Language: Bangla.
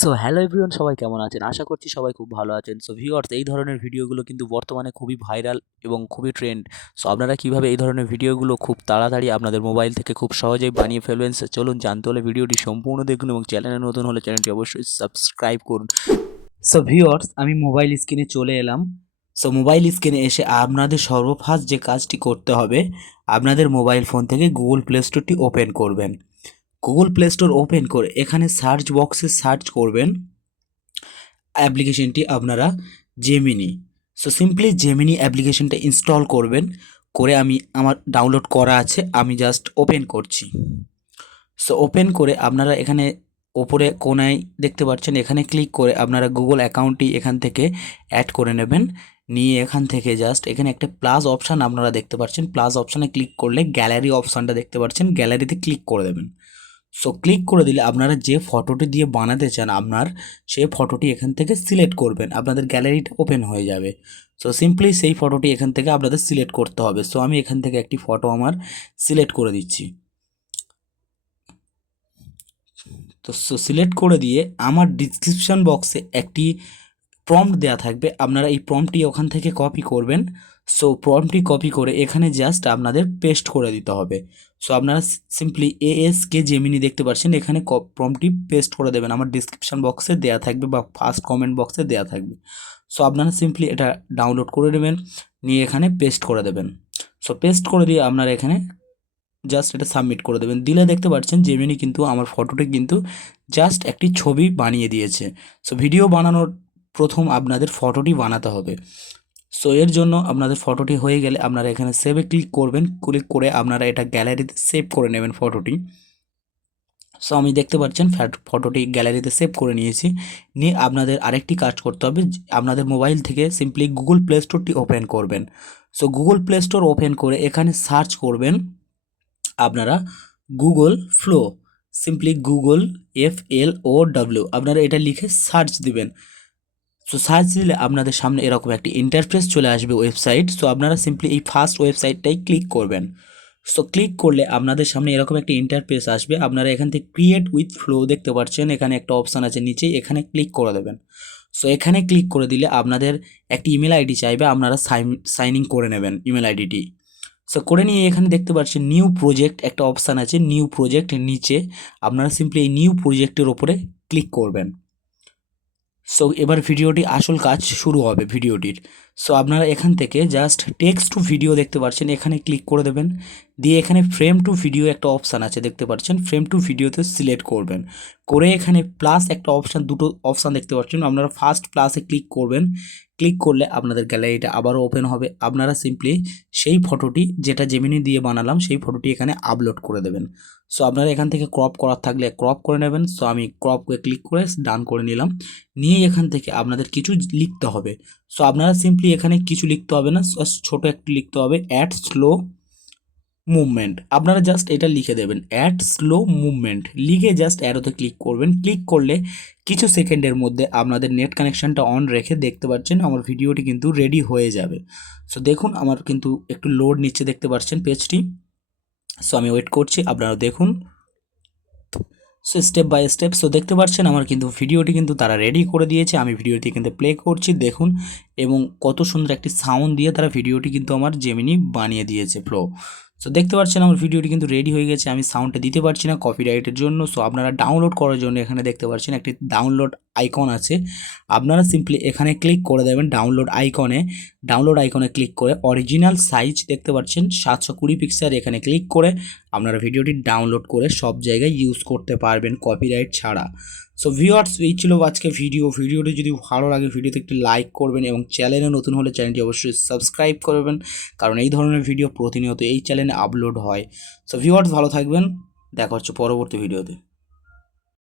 সো হ্যালো এভরিওয়ান, সবাই কেমন আছেন? আশা করছি সবাই খুব ভালো আছেন। সো ভিউয়ার্স, এই ধরনের ভিডিওগুলো কিন্তু বর্তমানে খুবই ভাইরাল এবং খুবই ট্রেন্ড। সো আপনারা কিভাবে এই ধরনের ভিডিওগুলো খুব তাড়াতাড়ি আপনাদের মোবাইল থেকে খুব সহজেই বানিয়ে ফেলবেন, সো চলুন জানতে হলে ভিডিওটি সম্পূর্ণ দেখুন এবং চ্যানেলে নতুন হলে চ্যানেলটি অবশ্যই সাবস্ক্রাইব করুন। সো ভিউয়ার্স, আমি মোবাইল স্ক্রিনে চলে এলাম। সো মোবাইল স্ক্রিনে এসে আপনাদের সর্বফার্স্ট যে কাজটি করতে হবে, আপনাদের মোবাইল ফোন থেকে গুগল প্লে স্টোরটি ওপেন করবেন। গুগল প্লে স্টোর ওপেন করে এখানে সার্চ বক্সে সার্চ করবেন অ্যাপ্লিকেশনটি আপনারা জেমিনি। সো সিম্পলি জেমিনি অ্যাপ্লিকেশনটা ইনস্টল করবেন। করে আমি আমার ডাউনলোড করা আছে, আমি জাস্ট ওপেন করছি। সো ওপেন করে আপনারা এখানে ওপরে কোনায় দেখতে পাচ্ছেন, এখানে ক্লিক করে আপনারা গুগল অ্যাকাউন্টটি এখান থেকে অ্যাড করে নেবেন। নিয়ে এখান থেকে জাস্ট এখানে একটা প্লাস অপশান আপনারা দেখতে পাচ্ছেন, প্লাস অপশানে ক্লিক করলে গ্যালারি অপশানটা দেখতে পাচ্ছেন, গ্যালারিতে ক্লিক করে দেবেন। সো ক্লিক করে দিলে আপনারা যে ফটোটি দিয়ে বানাতে চান আপনার, সেই ফটোটি এখান থেকে সিলেক্ট করবেন, আপনাদের গ্যালারিটা ওপেন হয়ে যাবে। সো সিম্পলি সেই ফটোটি এখান থেকে আপনাদের সিলেক্ট করতে হবে। সো আমি এখান থেকে একটি ফটো আমার সিলেক্ট করে দিচ্ছি। তো সিলেক্ট করে দিয়ে আমার ডিসক্রিপশান বক্সে একটি প্রম্পট দেওয়া থাকবে, আপনারা এই প্রম্পটটি ওখান থেকে কপি করবেন। সো প্রম্পটটি কপি করে এখানে জাস্ট আপনাদের পেস্ট করে দিতে হবে। সো আপনারা সিম্পলি ASK জেমিনি দেখতে পাচ্ছেন, এখানে প্রম্পটটি পেস্ট করে দেবেন, আমার ডিসক্রিপশান বক্সে দেওয়া থাকবে বা ফার্স্ট কমেন্ট বক্সে দেওয়া থাকবে। সো আপনারা সিম্পলি এটা ডাউনলোড করে নেবেন, নিয়ে এখানে পেস্ট করে দেবেন। সো পেস্ট করে দিয়ে আপনারা এখানে জাস্ট এটা সাবমিট করে দেবেন। দিলে দেখতে পাচ্ছেন জেমিনি কিন্তু আমার ফটোটি কিন্তু জাস্ট একটি ছবি বানিয়ে দিয়েছে। সো ভিডিও বানানোর প্রথম আপনাদের ফটোটি বানাতে হবে। সো এর জন্য আপনাদের ফটোটি হয়ে গেলে আপনারা এখানে সেভে ক্লিক করবেন, ক্লিক করে আপনারা এটা গ্যালারিতে সেভ করে নেবেন ফটোটি। সো আমি দেখতে পাচ্ছেন ফটোটি গ্যালারিতে সেভ করে নিয়েছি। নিয়ে আপনাদের আরেকটি কাজ করতে হবে, আপনাদের মোবাইল থেকে সিম্পলি গুগল প্লে স্টোরটি ওপেন করবেন। So Google play store open করে এখানে সার্চ করবেন আপনারা Google flow, simply Google FLOW আপনারা এটা লিখে সার্চ দিবেন। সো সার্চ দিলে আপনাদের সামনে এরকম একটি ইন্টারফেস চলে আসবে, ওয়েবসাইট। সো আপনারা সিম্পলি এই ফার্স্ট ওয়েবসাইটটাই ক্লিক করবেন। সো ক্লিক করলে আপনাদের সামনে এরকম একটি ইন্টারফেস আসবে, আপনারা এখান থেকে ক্রিয়েট উইথ ফ্লো দেখতে পাচ্ছেন, এখানে একটা অপশান আছে নিচে, এখানে ক্লিক করে দেবেন। সো এখানে ক্লিক করে দিলে আপনাদের একটি ইমেল আইডি চাইবে, আপনারা সাইন ইন করে নেবেন ইমেল আইডিটি। সো করে নিয়ে এখানে দেখতে পাচ্ছেন নিউ প্রজেক্ট একটা অপশান আছে, নিউ প্রজেক্ট নিচে আপনারা সিম্পলি এই নিউ প্রজেক্টের ওপরে ক্লিক করবেন। সো এবার ভিডিওটি আসল কাজ শুরু হবে ভিডিওটির। সো আপনারা এখান থেকে জাস্ট টেক্সট টু ভিডিও দেখতে পাচ্ছেন, এখানে ক্লিক করে দেবেন। দিয়ে এখানে ফ্রেম টু ভিডিও একটা অপশান আছে দেখতে পাচ্ছেন, ফ্রেম টু ভিডিওতে সিলেক্ট করবেন। করে এখানে প্লাস একটা অপশান, দুটো অপশান দেখতে পাচ্ছেন, আপনারা ফার্স্ট প্লাসে ক্লিক করবেন। ক্লিক করলে আপনাদের গ্যালারিটা আবারও ওপেন হবে। আপনারা সিম্পলি সেই ফটোটি যেটা জেমিনি দিয়ে বানালাম সেই ফটোটি এখানে আপলোড করে দেবেন। সো আপনারা এখান থেকে ক্রপ করার থাকলে ক্রপ করে নেবেন। সো আমি ক্রপকে ক্লিক করে ডান করে নিলাম। নিয়ে এখান থেকে আপনাদের কিছু লিখতে হবে। সো আপনারা সিম্পলি এখানে কিছু লিখতে হবে না, ছোট একটু লিখতে হবে, অ্যাড স্লো মুভমেন্ট। আপনারা জাস্ট এটা লিখে দেবেন, অ্যাড স্লো মুভমেন্ট লিখে জাস্ট অ্যারোতে ক্লিক করবেন। ক্লিক করলে কিছু সেকেন্ডের মধ্যে আপনাদের নেট কানেকশানটা অন রেখে দেখতে পাচ্ছেন আমার ভিডিওটি কিন্তু রেডি হয়ে যাবে। সো দেখুন আমার কিন্তু একটু লোড নিচ্ছে দেখতে পাচ্ছেন পেজটি। সো আমি ওয়েট করছি, আপনারা দেখুন। So step by step so দেখতে পাচ্ছেন আমার কিন্তু ভিডিওটি কিন্তু তারা রেডি করে দিয়েছে। আমি ভিডিওটি কিন্তু প্লে করছি, দেখুন। এবং কত সুন্দর একটি সাউন্ড দিয়ে তারা ভিডিওটি কিন্তু আমার জেমিনি বানিয়ে দিয়েছে ফ্লো। সো দেখতে পাচ্ছেন আমার ভিডিওটি কিন্তু রেডি হয়ে গেছে। আমি সাউন্ডটা দিতে পারছি না কপিরাইটের জন্য। সো আপনারা ডাউনলোড করার জন্য এখানে দেখতে পাচ্ছেন একটি ডাউনলোড আইকন আছে, আপনারা সিম্পলি এখানে ক্লিক করে দেবেন ডাউনলোড আইকনে। ডাউনলোড আইকনে ক্লিক করে অরিজিনাল সাইজ দেখতে পাচ্ছেন 720 পিক্সেল, এখানে ক্লিক করে আপনারা ভিডিওটি ডাউনলোড করে সব জায়গায় ইউজ করতে পারবেন কপিরাইট ছাড়া। সো ভিউয়ার্স, এই ছিল আজকে ভিডিওটি যদি ভালো লাগে ভিডিওতে একটি লাইক করবেন এবং চ্যানেলে নতুন হলে চ্যানেলটি অবশ্যই সাবস্ক্রাইব করবেন, কারণ এই ধরনের ভিডিও প্রতিনিয়ত এই চ্যানেলে আপলোড হয়। সো ভিউয়ার্স, ভালো থাকবেন, দেখা হচ্ছে পরবর্তী ভিডিওতে।